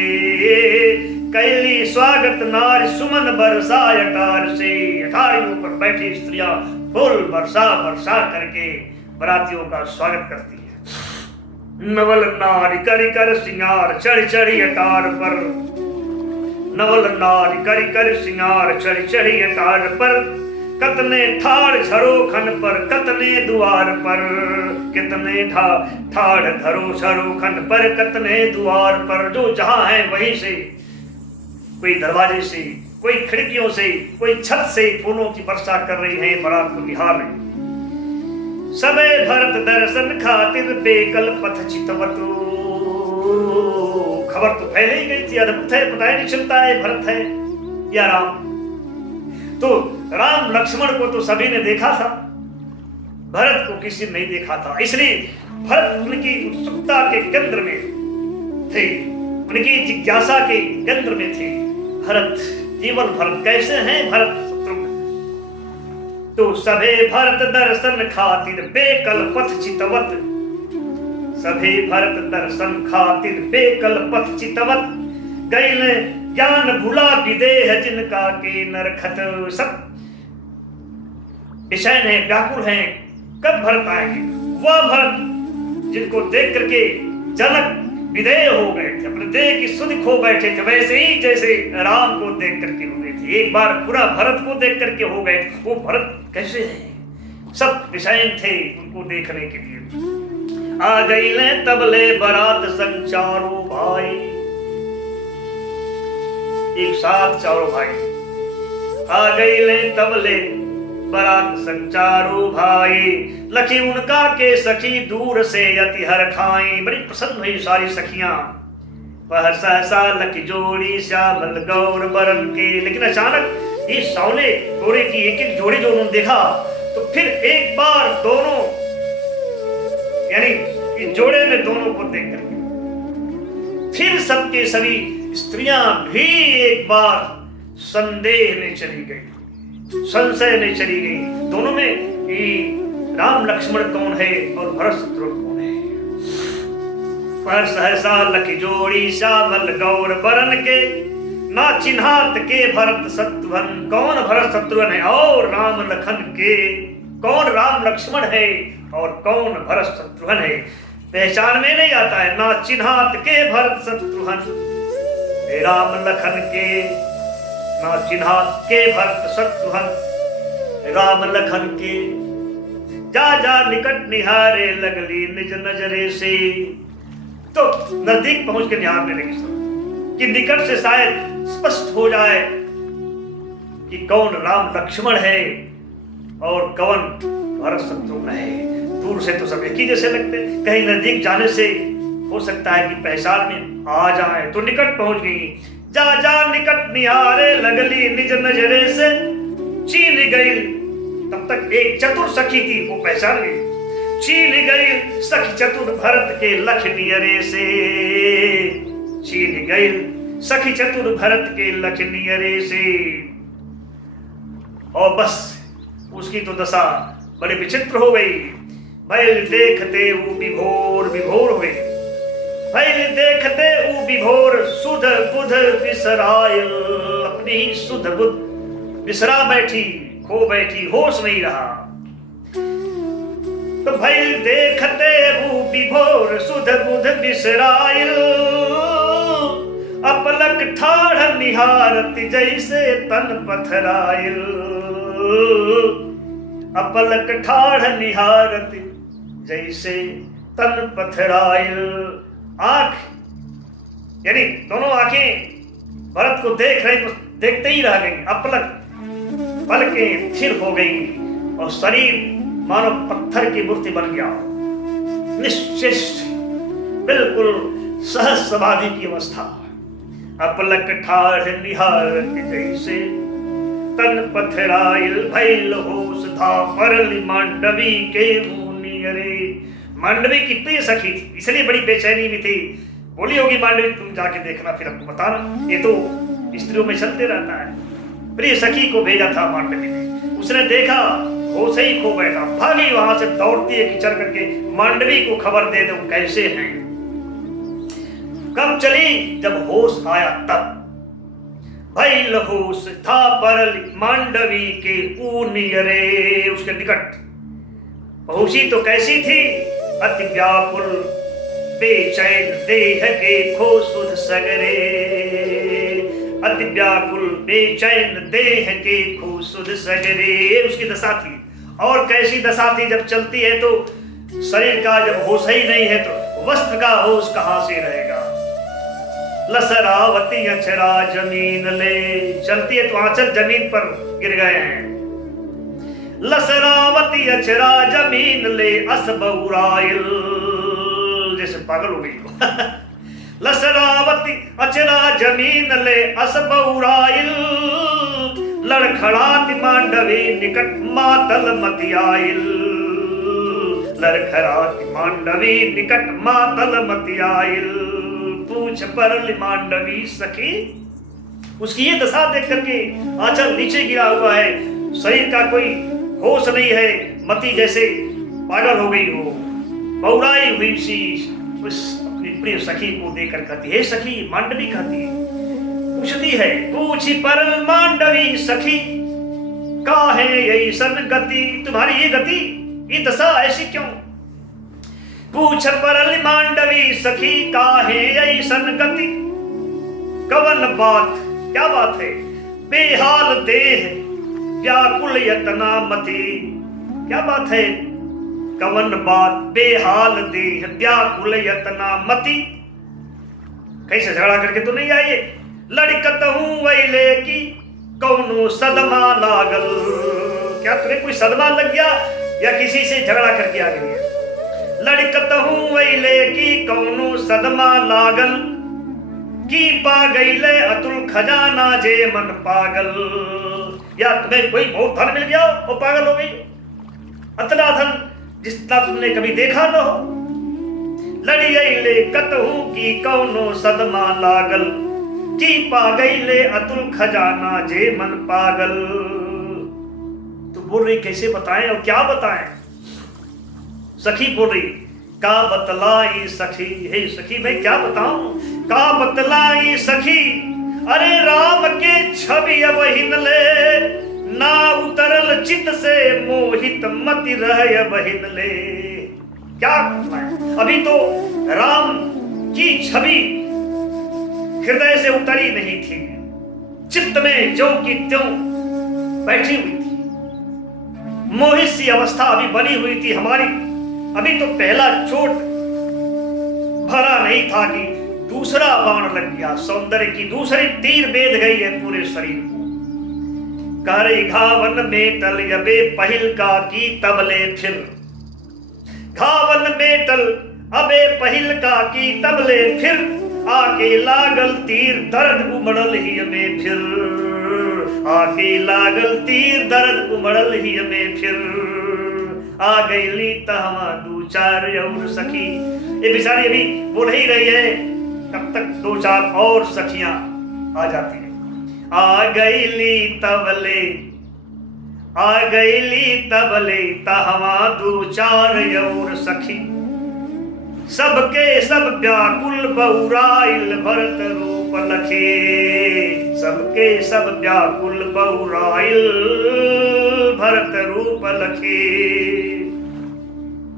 कैली स्वागत नारी सुमन बरसा अटार से। अटारियों पर बैठी स्त्रियां फूल बरसा बरसा करके बरातियों का स्वागत करती है। नवल नारी करी कर सिंगार चढ़ी चढ़ी अटार पर, नवल नारी करी कर सिंगार चढ़ी चढ़ी अटार पर। कतने ठाड़ झरोखन पर कतने द्वार पर, कितने ठाड़ धरो झरोखन पर कतने द्वार पर। जो जहां है वहीं से, कोई दरवाजे से, कोई खिड़कियों से, कोई छत से फूलों की वर्षा कर रही है बारात को निहार रही। सबे भरत दर्शन खातिर बेकल पथ चितवतु। खबर तो फैल ही गई थी, अद्भुत है, पता ही नहीं चलता है भरत है या राम। तो राम लक्ष्मण को तो सभी ने देखा था, भरत को किसी ने नहीं देखा था। इसलिए भरत उनकी उत्सुकता के केंद्र में थे, उनकी जिज्ञासा के केंद्र में थे। भरत केवल भरत। कैसे हैं भरत शत्रुघ्न? तो सभे भरत दर्शन खातिर बेकल पथ चितवत, सभे भरत दर्शन खातिर बेकल पथ चितवत, गैल ज्ञान भुला विदेह जिनका के नरखत। सब बेचैन है, व्याकुल है, कब भरत आएंगे? वह भरत जिनको देख करके जनक विदेह हो गए थे, अपने देह की सुध खो बैठे थे, वैसे ही जैसे राम को देख करके हो गए थे, एक बार पूरा भरत को देख करके हो गए। वो भरत कैसे हैं? सब बेचैन थे उनको देखने के लिए। आ गई ले तबले बारात संग चारों भाई, एक साथ चारों भाई आ गई ले तबले बारात संग चारों भाई, लखी उनका के सखी दूर से अति हर खाई। बड़ी प्रसन्न हुई सारी सखियां, वह सहसा लखी जोड़ी श्यामल गौर बरन के। लेकिन अचानक ये सावले गोरे की एक एक जोड़ी जो उन्होंने देखा, तो फिर एक बार दोनों यानी जोड़े में दोनों को देख करके फिर सबके सभी स्त्रियां भी एक बार संदेह में चली गई, संशय में चली गई। दोनों में राम लक्ष्मण कौन है और भरत शत्रुघ्न कौन है? पर सहसा लखी जोड़ी श्यामल गौर बरन के, ना चिन्हात के भरत शत्रुघ्न। कौन भरत शत्रुघ्न है और राम लखन के? कौन राम लक्ष्मण है और कौन भरत शत्रुघ्न है? पहचान में नहीं आता है। ना चिन्हात के भरत शत्रुघ्न राम लखन के, ना चिन्हात के भरत शत्रुघ्न राम लखन के। जा जा निकट निहारे लगली निज नजरे से। तो नजदीक पहुंच के निहारने लगी सब कि निकट से शायद स्पष्ट हो जाए कि कौन राम लक्ष्मण है और कौन भरत शत्रुघ्न है। दूर से तो सब एक ही जैसे लगते, कहीं नजदीक जाने से हो सकता है कि पहचान में आ जाए। तो निकट पहुंच गई। जा जा निकट निहारे लगली निज नजरे से, चीन गई। तब तक एक चतुर सखी थी, वो पहचान गई। चीन गई सखी चतुर भरत के लख नियरे से, चीन गई सखी चतुर भरत के लख नियरे से। और बस उसकी तो दशा बड़ी विचित्र हो गई। बैल देखते वो विभोर विभोर हुए, बैल देखते वो विभोर सुध बुध बिसरायल। अपनी ही सुध बुध बिसरा बैठी, खो बैठी, होश नहीं रहा। तो बैल देखते वो विभोर सुध बुध बिसरायल, अपलक ठाढ़ निहारत जैसे तन पथरायल। अपलक ठाढ़ निहारत जैसे तन पथरायल। आंख यानी दोनों आंखें भरत को देख रही, तो देखते ही रह गई। अपलक पलकें थिर हो गई और शरीर मानो पत्थर की मूर्ति बन गया, निश्चेष्ट, बिल्कुल सहज समाधि की अवस्था। अपलक ठाढ़ निहारत जैसे तन पथरायल, भैल होश था परली मांडवी के मुनियरे। मांडवी की प्रिय सखी थी, इसलिए बड़ी बेचैनी भी थी। बोली होगी मांडवी, तुम जाके देखना फिर हमको बताना। ये तो स्त्रियों में चलते रहता है। प्रिय सखी को भेजा था मांडवी ने, उसने देखा, होश ही खो बैठा, भागी वहां से दौड़ती है कि चल करके मांडवी को खबर दे दो कैसे हैं। कब चली? जब होश आया तब। भैल होश था परल मांडवी के ऊनियरे, उसके निकट पहुंची तो कैसी थी? अति व्याकुल बेचैन देह के खो सुध सगरे। अति व्याकुल बेचैन देह के खो सुध सगरे, उसकी दशा थी। और कैसी दशा थी? जब चलती है तो शरीर का जब होश ही नहीं है तो वस्त्र का होश कहां से रहेगा? लसरावती अचरा जमीन ले, चलती है तो आंचल जमीन पर गिर गए हैं। लसरावती अचरा जमीन ले असबउराइल, जैसे पागल हो गई। लसरावती अचरा जमीन ले असबउराइल, लड़खड़ाती मांडवी निकट मातल मतियाइल। लड़खड़ाती मांडवी निकट मातल मतियाइल, पूछ परल मांडवी सखी उसकी ये दशा देख करके आंचल नीचे गिरा हुआ है, शरीर का कोई होश नहीं है, मति जैसे पागल हो गई हो, बौराई हुई सी उस अपनी प्रिय सखी को देखकर कहती, हे सखी, मांडवी कहती है, पूछती है, पूछी परल मांडवी सखी, काहे ऐसन गति, तुम्हारी ये गति, ये दशा ऐसी क्यों? पूछ परल मांडवी सखी, काहे ऐसन गति, कवन बात, क्या बात है? बेहाल देह व्याकुल यतना मति, क्या बात है? कवन बात, बेहाल देह व्याकुल यतना मति, कैसे झगड़ा करके तो नहीं आइए? लड़कत हूं वैले की कौनो सदमा लागल, क्या तुम्हें कोई सदमा लग गया या किसी से झगड़ा करके आ गई है? लड़कत हूं वैले की कौनो सदमा लागल, की पा गईले अतुल खजाना जे मन पागल, या तुम्हें कोई बहुत धन मिल गया और पागल हो गई, अतना धन जितना तुमने कभी देखा न हो। लड़ियले कतहू की कौनो सदमा लागल, की पा गईले अतुल खजाना जे मन पागल। तो बोल रही कैसे बताएं और क्या बताएं? सखी बोल रही, का बतलाई सखी, हे सखी मैं क्या बताऊं, का बतलाई सखी, अरे राम के छवि अब हिनले, ना उतरल चित से मोहित मति रह बहिनले। क्या अभी तो राम की छवि हृदय से उतरी नहीं थी, चित्त में ज्यों की त्यों बैठी हुई थी, मोहित सी अवस्था अभी बनी हुई थी हमारी। अभी तो पहला चोट भरा नहीं था कि दूसरा बाण लग गया, सौंदर्य की दूसरी तीर बेध गई है पूरे शरीर को। करे घावन में टल यबे पहिल का की तबले फिर, घावन में टल अबे पहिल का की तबले फिर, आके लागल तीर दर्द उमड़ल ही में फिर, आके लागल तीर दर्द उमड़ल ही में फिर, आ गईली तहवा दू चार और सखी। ये बेचारी अभी बोल ही रही है, तब तक दो चार और सखियां आ जाती हैं। आ गईली तबले, आ गईली तबले तहवा दू चार और सखी, सबके सब व्याकुल बौराइल भरत रूप लखे, सबके सब व्याकुल बौराइल भरत रूप लखे।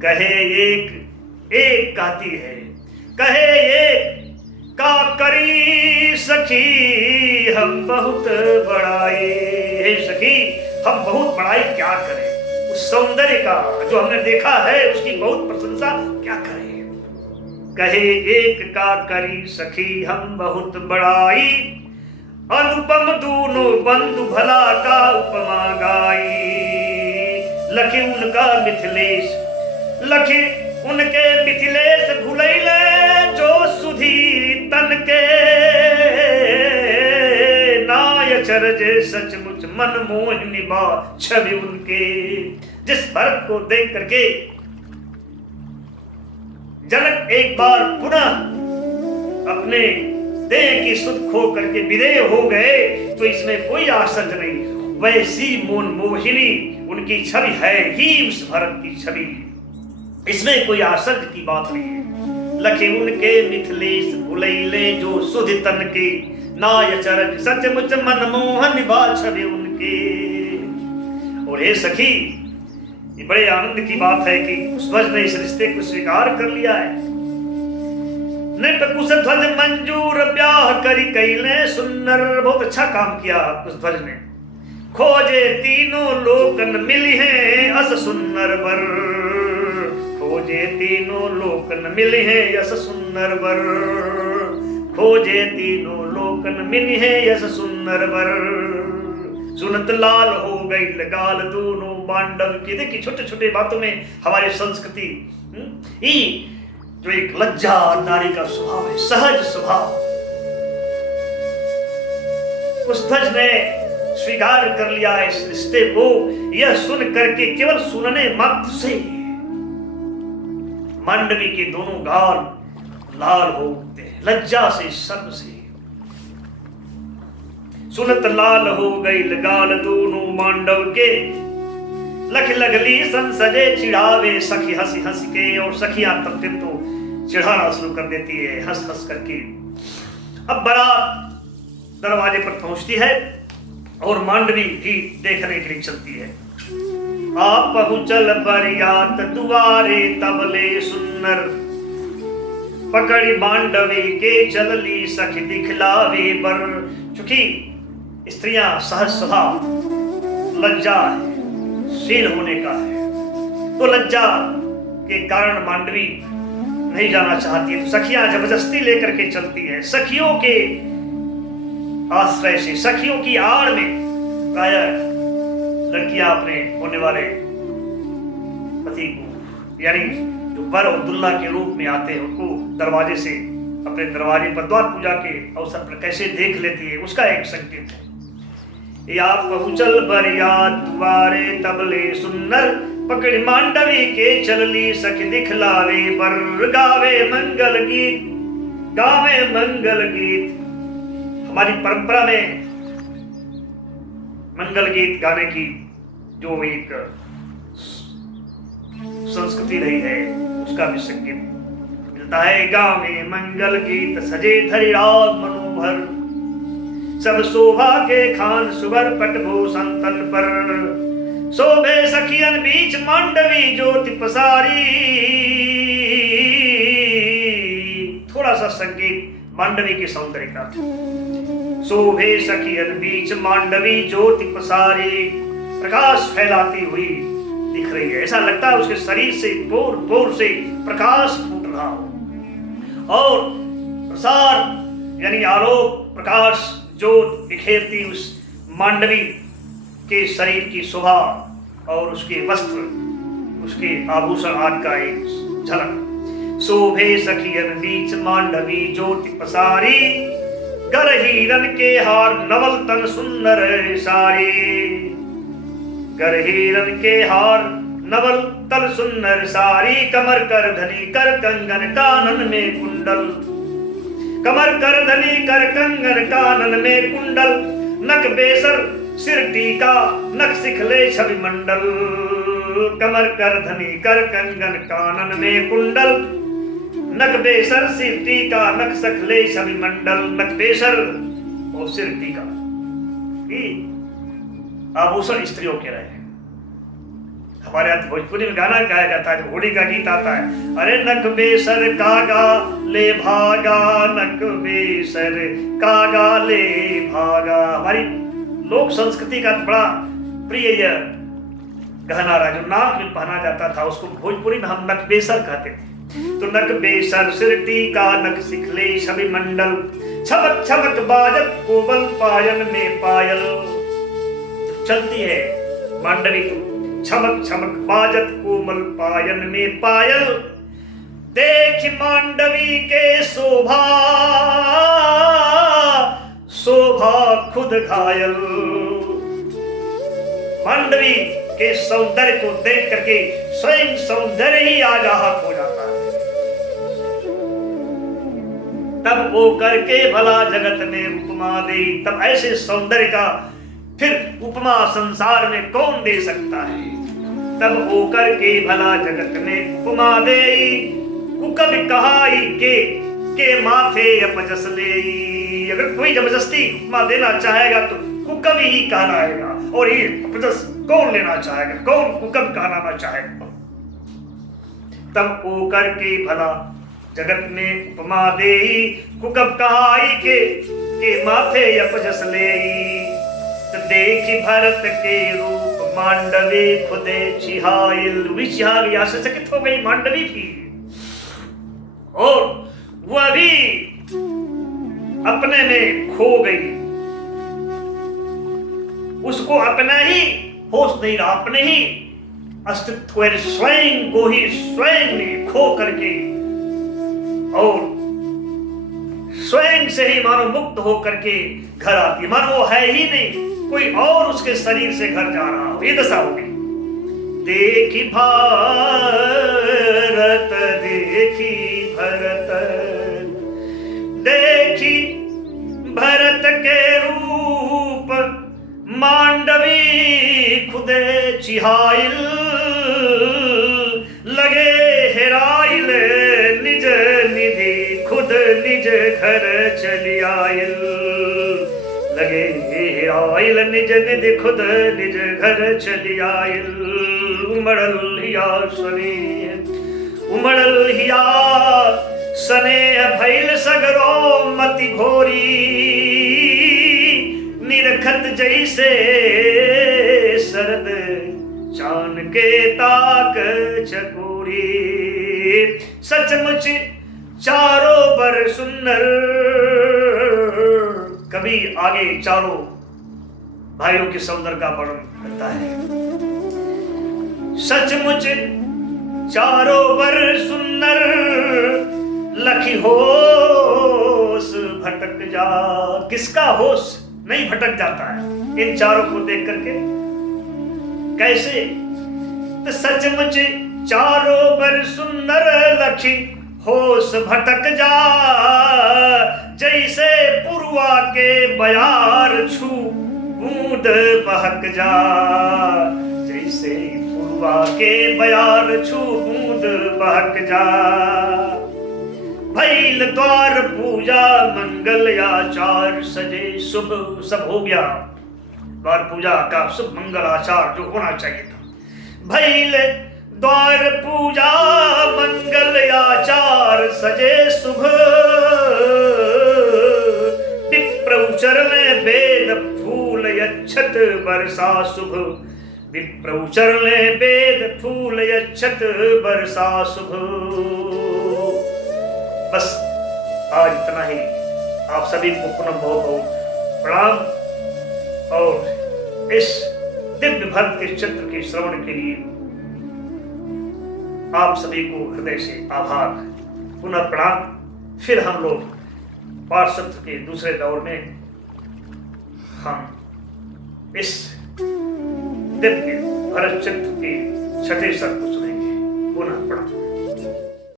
कहे एक एक कहती है, कहे एक का करी सखी हम बहुत बड़ाई, हे सखी हम बहुत बड़ाई क्या करें, उस सौंदर्य का जो हमने देखा है उसकी बहुत प्रशंसा क्या करें। कहे एक का करी सखी हम बहुत बड़ाई, अनुपम दूनो बंधु भला का उपमा गाई। लखे उनका मिथिलेश, लखे उनके मिथिलेश भुलैले, जो सुधी तन के नाय चरजे सचमुच मन मोह निभा छवि उनके। जिस भरत को देख करके जनक एक बार पुनः अपने देह की सुध खो करके विदेह हो गए, तो इसमें कोई आश्चर्य नहीं, वैसी मोन मोहिनी उनकी छवि है ही उस भरत की छवि, इसमें कोई आश्चर्य की बात नहीं है। लखे उनके मिथिलेश भुलैले, जो सुध तन के नाय चरज सचमुच मन मोहन बा छवि उनके। और हे सखी, ये बड़े आनंद की बात है कि ध्वज ने इस रिश्ते को स्वीकार कर लिया है। नित कुश ध्वज मंजूर ब्याह करी कैले सुन्नर, बहुत अच्छा काम किया कुश ध्वज ने। खोजे तीनों लोकन मिली हैं अस सुन्नर बर, खोजे तीनों लोकन मिली हैं यस सुन्नर बर, खोजे तीनों लोकन मिली हैं यस सुन्नर बर। सुनत लाल हो गई लगाल दोनों पांडव की। देखिए छोटे छोटे बातों में हमारी संस्कृति जो एक लज्जा नारी का स्वभाव है, सहज स्वभाव, उस ध्वज ने स्वीकार कर लिया इस रिश्ते को। यह सुन करके केवल सुनने मात्र से मांडवी के दोनों गाल लाल हो उठते हैं, लज्जा से, शर्म से। सुनत लाल हो गई गाल दोनों मांडव के, लख लगली संसजे चिढ़ावे सखी हंसी हंस के। और सखियां तब फिर तो चिढ़ाना शुरू कर देती है हंस हंस करके। अब बारात दरवाजे पर पहुंचती है और मांडवी भी देखने के लिए चलती है। आप पहुंचल बरियात दुआरे तबले सुन्नर, पकड़ी मांडवी के चलली सखी दिखलावे बर। चूंकि स्त्रियां सहज स्वभाव लज्जा है, शील होने का है, तो लज्जा के कारण मांडवी नहीं जाना चाहती है, तो सखियां जबरदस्ती लेकर के चलती है। सखियों के आश्रय से, सखियों की आड़ में प्राय लड़कियां अपने होने वाले पति को, यानी जो वर और दुल्हा के रूप में आते हैं, उनको दरवाजे से, अपने दरवाजे पर द्वार पूजा के अवसर पर कैसे देख लेती है, उसका एक संकेत है। या पहुंचल बरियात द्वारे तबले सुन्नर, पकड़ी मांडवी के चलली सखी दिखलावे बर। गावे मंगल गीत, गावे मंगल गीत। हमारी परंपरा में मंगल गीत गाने की जो एक संस्कृति रही है, उसका भी संकेत मिलता है। गावे मंगल गीत सजे धरी राग मनोहर, सब शोभा के खान सुबर पटभूषण तन पर। शोभे सखियन बीच मांडवी ज्योति पसारी। थोड़ा सा संकेत मांडवी के सौंदर्य का। शोभे सखियन बीच मांडवी ज्योति पसारी, प्रकाश फैलाती हुई दिख रही है। ऐसा लगता है उसके शरीर से पोर पोर से प्रकाश फूट रहा हो। और प्रसार यानी आलोक प्रकाश जो बिखेरती उस मांडवी के शरीर की शोभा और उसके वस्त्र, उसके आभूषण आदि का एक झलक। शोभे सखियन बीच मांडवी ज्योति पसारी, गर हिरन के हार नवल तन सुंदर सारी। गर हिरन के हार नवल तन सुंदर सारी, कमर कर धनी कर कंगन कानन में कुंडल। कमर कर धनी कर कंगन कानन में कुंडल, नक बेसर सिर टीका नक सिखले छवि मंडल। कमर कर धनी कर कंगन कानन में कुंडल, नक बेसर सिर टीका नक सखले छवि मंडल। नक बेसर और सिर टीका आभूषण स्त्रियों के रहे। हमारे यहाँ भोजपुरी में गाना गाया जाता है, होली का गीत आता है, अरे नक बेसर कागा ले भागा, नक बेसर कागा ले भागा। हमारी लोक संस्कृति का बड़ा प्रिय यह गहना रहा, जो नाक में पहना जाता था, उसको भोजपुरी में हम नक बेसर कहते थे। तो नक बेसर सिर टीका नक सिखले छवि मंडल, छमक छमक बाजत कोमल पायल में पायल। चलती है मांडवी तो छमक छमक बाजत कोमल पायल में पायल। देख मांडवी के शोभा, शोभा खुद घायल। मांडवी के सौंदर्य को देख करके स्वयं सौंदर्य ही आगाहत हो जाता है। तब वो करके भला जगत में उपमा दे, तब ऐसे सौंदर्य का फिर उपमा संसार में कौन दे सकता है। तब वो करके भला जगत में उपमा दे, कुकब कहाई के माथे अपजस ले। अगर कोई जबरदस्ती उपमा देना चाहेगा तो कुकब ही कहलाएगा, और ये अपजस कौन लेना चाहेगा, कौन कुकब कहलाना चाहेगा। तब वो करके भला जगत में उपमा दे, कुकब कहाई के माथे अपजस ले। देखी भरत के रूप मांडवी खुदे चिहाइल, चिहाई आश्चर्यचकित हो गई मांडवी भी, और वह भी अपने में खो गई। उसको अपना ही होश नहीं रहा, अपने ही अस्तित्व स्वयं को ही स्वयं ने खो करके और स्वयं से ही मानो मुक्त होकर के घर आती, मानो वो है ही नहीं, कोई और उसके शरीर से घर जा रहा हो, ये दशा होगी। देखी भारत, देखी भरत, देखी भरत के रूप मांडवी खुदे चिहाइल लगे हेराइल निज निधि खुद निज घर चली आइल लगे हेराइल निज निधि खुद निज घर चली आइल उमड़ल हिया सने भैल सगरो मति घोरी निरखत जैसे शरद चान के ताक चकोरी सचमुच चारों बर सुंदर। कभी आगे चारों भाइयों के सौंदर्य का वर्णन करता है। सचमुच चारों बर सुंदर लखी होश भटक जा। किसका होश नहीं भटक जाता है इन चारों को देख करके? कैसे? तो सचमुच चारों बर सुंदर लखी होश भटक जा जैसे पुरवा के बयार छू बूंद बहक जा जैसे पुरवा के बयार छू बूंद बहक जा। भैल द्वार पूजा मंगल आचार सजे शुभ सब हो गया। द्वार पूजा का शुभ मंगल आचार जो होना चाहिए था। भैल द्वार पूजा मंगल आचार सजे शुभ विप्र उचरले वेद फूल यच्छत बरसा शुभ विप्र उचरले वेद फूल यच्छत बरसा शुभ। बस आज इतना ही। आप सभी को पुनः बहुत बहुत प्रणाम और इस दिव्य भक्त के चित्र के श्रवण के लिए आप सभी को हृदय से आभार, पुनः प्रणाम। फिर हम लोग पाठसत्र के दूसरे दौर में हम इस दिव्य भरत चित्र के छठे सत्र को सुनेंगे। पुनः प्रणाम।